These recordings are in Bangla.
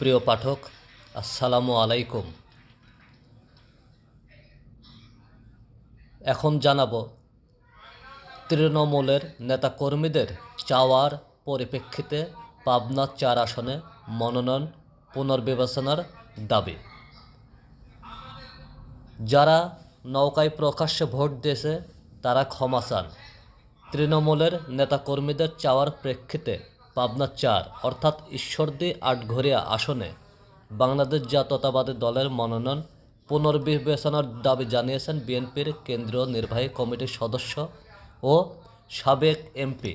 প্রিয় পাঠক, আসসালামু আলাইকুম। এখন জানাবো তৃণমূলের নেতাকর্মীদের চাওয়ার পরিপ্রেক্ষিতে পাবনা ৪ আসনে মনোনয়ন পুনর্বিবেচনার দাবি। যারা নৌকায় প্রকাশ্যে ভোট দিয়েছে তারা ক্ষমা চান। তৃণমূলের নেতাকর্মীদের চাওয়ার প্রেক্ষিতে পাবনা ৪ অর্থাৎ ঈশ্বরদী আটঘরিয়া আসনে বাংলাদেশ জাতীয়তাবাদী দলের মনোনয়ন পুনর্বিবেচনার দাবি জানিয়েছেন বিএনপির কেন্দ্রীয় নির্বাহী কমিটির সদস্য ও সাবেক এমপি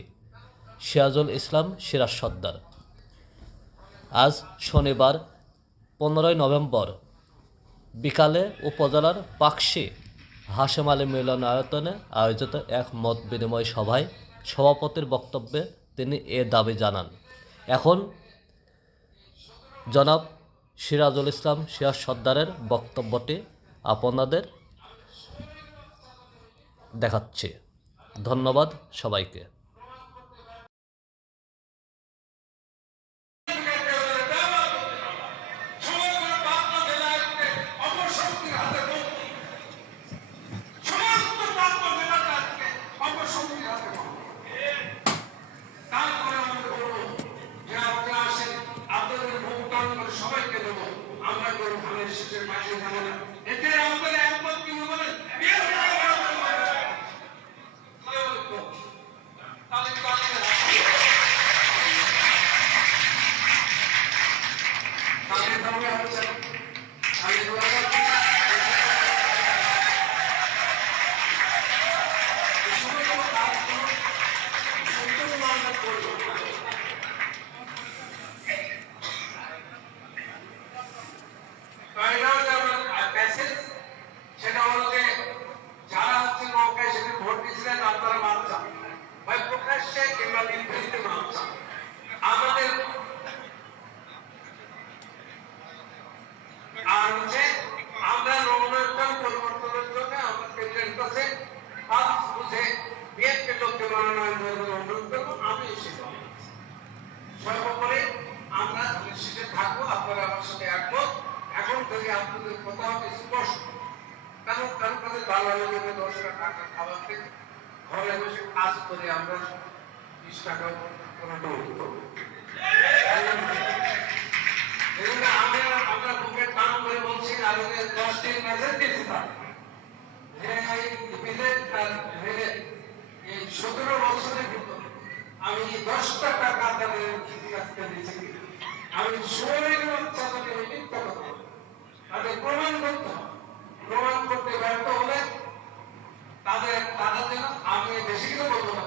সিরাজুল ইসলাম সিরাজ সর্দার। আজ শনিবার 15 নভেম্বর বিকালে উপজেলার পাকশী হাশেম আলী মিলনায়তনে আয়োজিত এক মত বিনিময় সভায় সভাপতির বক্তব্যে তিনি এ দাবি জানান। এখন জনাব সিরাজুল ইসলাম সিরাজ সর্দারের বক্তব্যটি আপনাদের দেখাচ্ছি। ধন্যবাদ সবাইকে। সবাইকে দেবো আমরা গরু ধানের শীষের পাশে যাবো না। এতে আমাদের একমত কি বলেন? সেটা হলো যে যারা হচ্ছে নৌকায় সেদিন ভোট দিয়েছিলেন আপনারা মাপ চান, হয় প্রকাশ্যে কিংবা বিবৃতিতে মাপ চান। আমাদের আর হচ্ছে আমরা নৌকার পরিবর্তনের জন্য আমাদের কেন্দ্রের কাছে কাজ বুঝে বিএনপি লোককে মনোনয়ন অনুরোধ করবো। আমি সর্বোপরি আমরা শীতে থাকবো, আপনারা আমার সাথে একমত। এখন থেকে আপনাদের কথা হবে স্পষ্ট, কারণ কারোর কাছে দালালি দেবে 10 টাকা খাবার থেকে ঘরে বসে কাজ করে আমরা 20 টাকা আমরা বুকের কাম করে বলছি আর 10 দিন মেসেজ দিয়েছিলাম যে এই 17 বছরের ভিতরে আমি 10টা টাকা তাদের কাছে দিয়েছি। আমি শরীরের বাচ্চা তাদের মিথ্যা কথা তাদের প্রমাণ করতে হবে। প্রমাণ করতে ব্যর্থ হলে তাদের যেন আমি বেশি কিছু বলবো না,